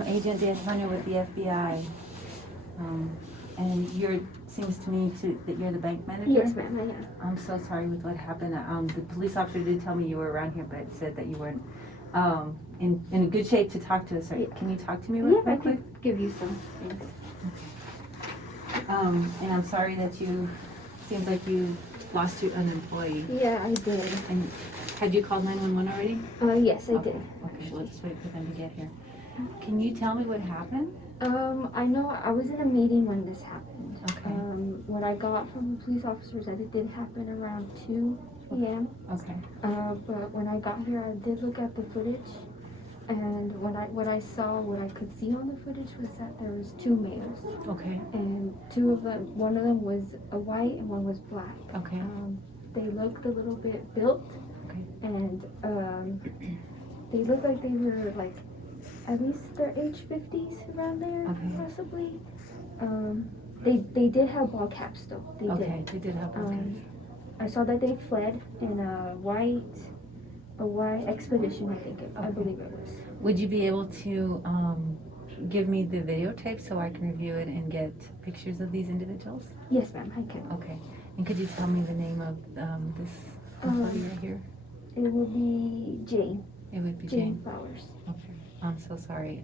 Agent D'Antonio with the FBI. And seems to me that you're the bank manager? Yes, ma'am, I am. I'm so sorry with what happened. The police officer did tell me you were around here, but said that you weren't in good shape to talk to us. Can you talk to me real Yeah, I quick? could give you some things. And I'm sorry that seems like you lost an employee. Yeah, I did. And had you called 911 already? Yes, I did. Okay, we'll just wait for them to get here. Can you tell me what happened? I know I was in a meeting when this happened. Okay. What I got from the police officers that it did happen around 2 p.m. Okay. But when I got here, I did look at the footage, and what I could see on the footage was that there was 2 males, Okay. and one of them was a white and one was black. Okay. They looked a little bit built, Okay. and they looked like they were like at least their age 50s around there, Okay. possibly. They did have ball caps though. They did have ball caps. I saw that they fled in a white Expedition, I believe it was. Would you be able to give me the videotape so I can review it and get pictures of these individuals? Yes, ma'am, I can. Okay. And could you tell me the name of this employee right here? It would be Jane. It would be Jane Flowers. Okay. I'm so sorry.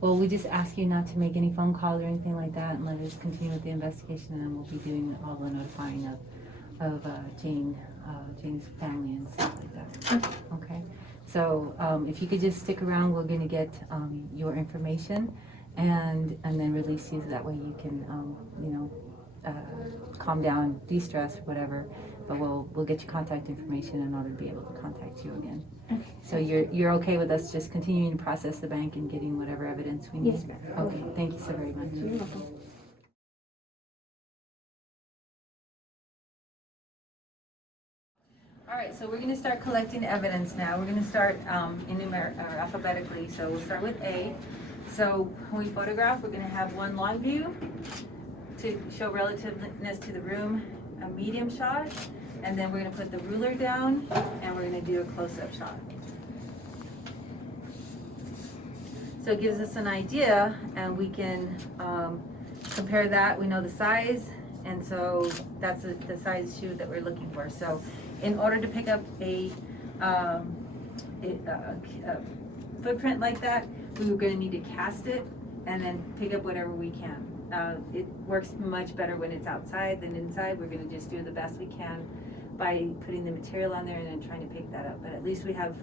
Well, we just ask you not to make any phone calls or anything like that, and let us continue with the investigation, and then we'll be doing all the notifying of Jane's family and stuff like that. Okay. So if you could just stick around, we're going to get your information, and then release you so that way you can calm down, de-stress, whatever. But we'll get your contact information in order to be able to contact you again. Okay. So you're okay with us just continuing to process the bank and getting whatever evidence we need? Yes, ma'am. Okay, thank you so very much. You're welcome. All right, so we're going to start collecting evidence now. We're going to start alphabetically. So we'll start with A. So when we photograph, we're going to have one long view to show relativeness to the room, a medium shot, and then we're going to put the ruler down and we're going to do a close-up shot. So it gives us an idea, and we can compare that. We know the size, and so that's the size shoe that we're looking for. So in order to pick up a footprint like that, we were going to need to cast it and then pick up whatever we can. It works much better when it's outside than inside. We're going to just do the best we can by putting the material on there and then trying to pick that up. But at least we have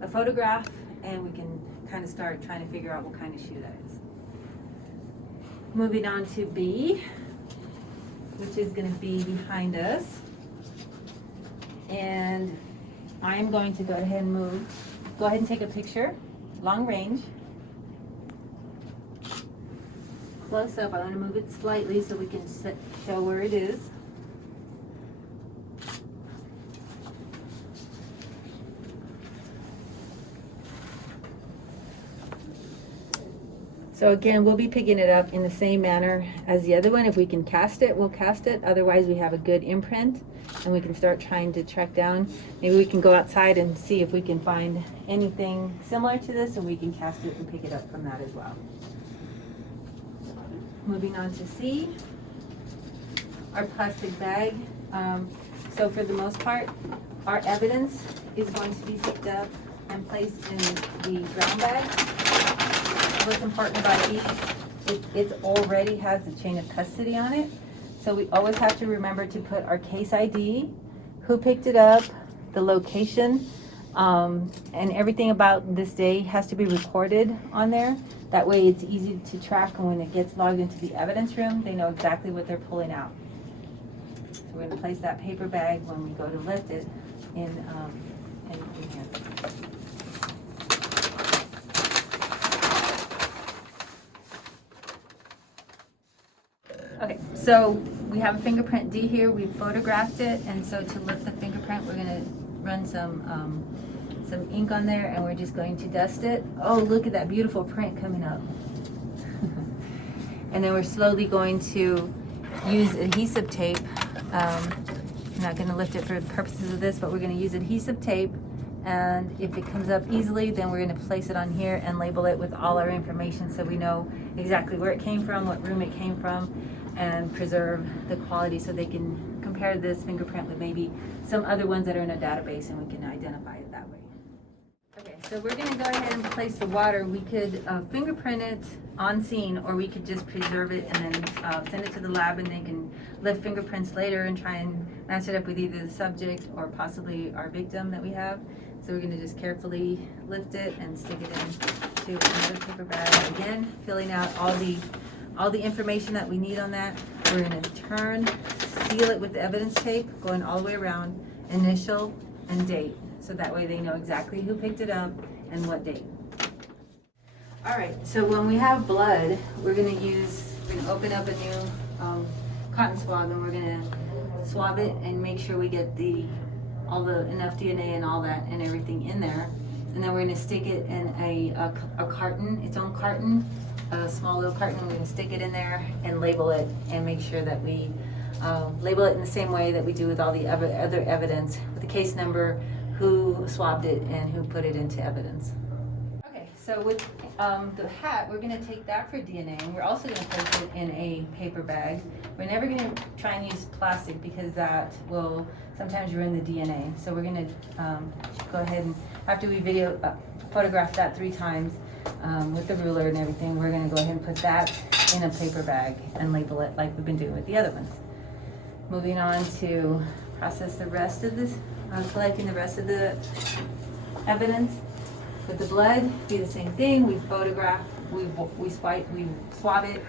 a photograph, and we can kind of start trying to figure out what kind of shoe that is. Moving on to B, which is going to be behind us. And I'm going to go ahead and take a picture, long range. Close up, I want to move it slightly so we can show where it is. So again, we'll be picking it up in the same manner as the other one. If we can cast it, we'll cast it. Otherwise, we have a good imprint, and we can start trying to track down. Maybe we can go outside and see if we can find anything similar to this, and we can cast it and pick it up from that as well. Moving on to C, our plastic bag. So for the most part, our evidence is going to be picked up and placed in the brown bag. What's important about these, it already has the chain of custody on it. So we always have to remember to put our case ID, who picked it up, the location, and everything about this day has to be recorded on there. That way it's easy to track, and when it gets logged into the evidence room, they know exactly what they're pulling out. So we're going to place that paper bag when we go to lift it in here. Okay, so we have a fingerprint D here. We've photographed it, and so to lift the fingerprint, we're going to run some ink on there, and we're just going to dust it. Oh, look at that beautiful print coming up. And then we're slowly going to use adhesive tape. I'm not going to lift it for the purposes of this, but we're going to use adhesive tape and if it comes up easily, then we're going to place it on here and label it with all our information so we know exactly where it came from, what room it came from, and preserve the quality so they can compare this fingerprint with maybe some other ones that are in a database, and we can identify it that way. Okay, so we're going to go ahead and place the water. We could fingerprint it on scene, or we could just preserve it and then send it to the lab, and they can lift fingerprints later and try and match it up with either the subject or possibly our victim that we have. So we're going to just carefully lift it and stick it into another paper bag. Again, filling out all the information that we need on that. We're going to seal it with the evidence tape, going all the way around, initial and date. So that way they know exactly who picked it up and what date. All right, so when we have blood, we're gonna open up a new cotton swab, and we're gonna swab it and make sure we get enough DNA and all that and everything in there. And then we're gonna stick it in a carton, its own carton, a small little carton. We're gonna stick it in there and label it and make sure that we label it in the same way that we do with all the other evidence, with the case number, who swabbed it, and who put it into evidence. Okay, so with the hat, we're going to take that for DNA, and we're also going to place it in a paper bag. We're never going to try and use plastic because that will sometimes ruin the DNA. So we're going to go ahead and, after we photograph that 3 times with the ruler and everything, we're going to go ahead and put that in a paper bag and label it like we've been doing with the other ones. Moving on to process the rest of this, collecting the rest of the evidence. With the blood, do the same thing. We photograph, we swab it,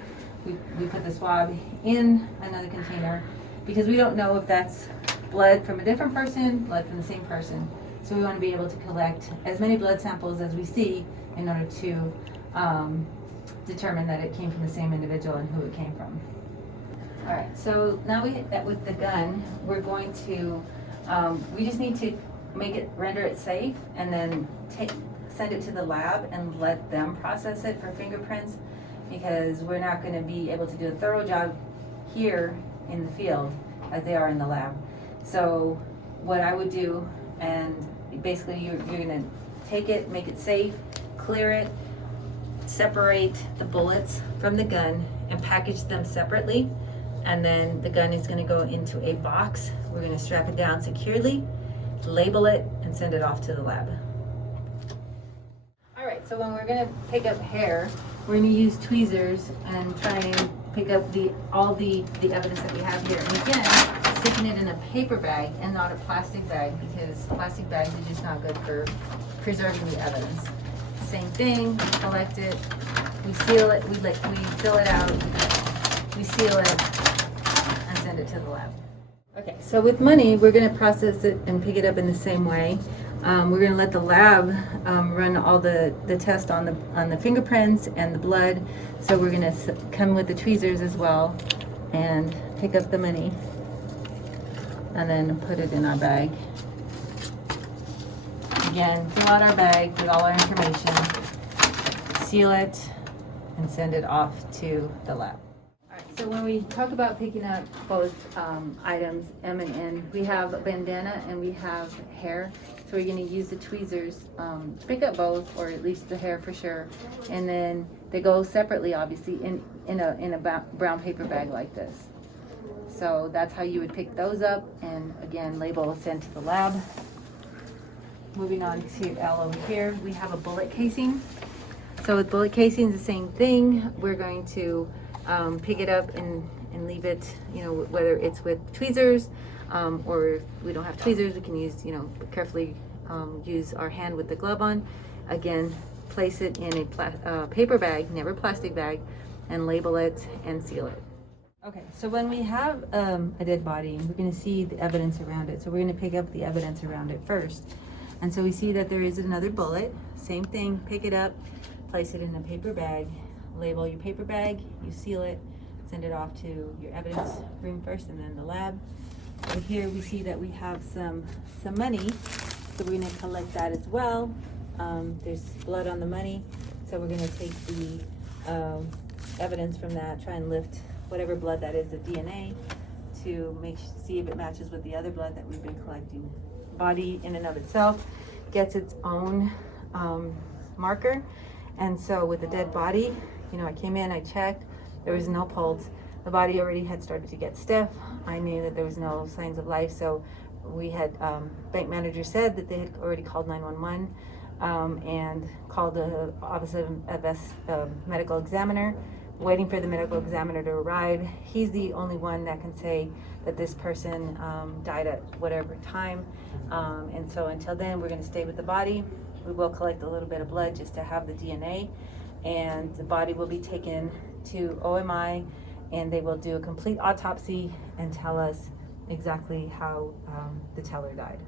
we put the swab in another container because we don't know if that's blood from a different person, blood from the same person. So we want to be able to collect as many blood samples as we see in order to determine that it came from the same individual and who it came from. All right, so now with the gun, we're going to, we just need to render it safe, and then send it to the lab and let them process it for fingerprints, because we're not going to be able to do a thorough job here in the field as they are in the lab. So what I would do, and basically you're going to take it, make it safe, clear it, separate the bullets from the gun, and package them separately. And then the gun is going to go into a box. We're going to strap it down securely, label it, and send it off to the lab. All right, so when we're going to pick up hair, we're going to use tweezers and try and pick up all the evidence that we have here. And again, sticking it in a paper bag and not a plastic bag, because plastic bags are just not good for preserving the evidence. Same thing, we collect it, we seal it, we fill it out, we seal it, and send it to the lab. Okay, so with money, we're going to process it and pick it up in the same way. We're going to let the lab run all the tests on the fingerprints and the blood. So we're going to come with the tweezers as well and pick up the money and then put it in our bag. Again, fill out our bag with all our information, seal it, and send it off to the lab. So when we talk about picking up both items, M and N, we have a bandana and we have hair. So we're going to use the tweezers to pick up both, or at least the hair for sure. And then they go separately, obviously, in a brown paper bag like this. So that's how you would pick those up, and again, label, send to the lab. Moving on to L over here, we have a bullet casing. So with bullet casings, the same thing. We're going to pick it up and leave it, whether it's with tweezers, or if we don't have tweezers, we can use, carefully use our hand with the glove on. Again, place it in a paper bag, never plastic bag, and label it and seal it. Okay, so when we have a dead body, we're going to see the evidence around it. So we're going to pick up the evidence around it first. And so we see that there is another bullet. Same thing, pick it up, place it in a paper bag, label your paper bag, you seal it, send it off to your evidence room first and then the lab. So here we see that we have some money, so we're going to collect that as well. There's blood on the money, so we're going to take the evidence from that, try and lift whatever blood that is, the DNA, to see if it matches with the other blood that we've been collecting. Body in and of itself, gets its own marker. And so with the dead body, you know, I came in, I checked, there was no pulse. The body already had started to get stiff. I knew that there was no signs of life, so we had, bank manager said that they had already called 911 and called the office of medical examiner, waiting for the medical examiner to arrive. He's the only one that can say that this person died at whatever time. And so until then, we're gonna stay with the body. We will collect a little bit of blood just to have the DNA, and the body will be taken to OMI, and they will do a complete autopsy and tell us exactly how the teller died.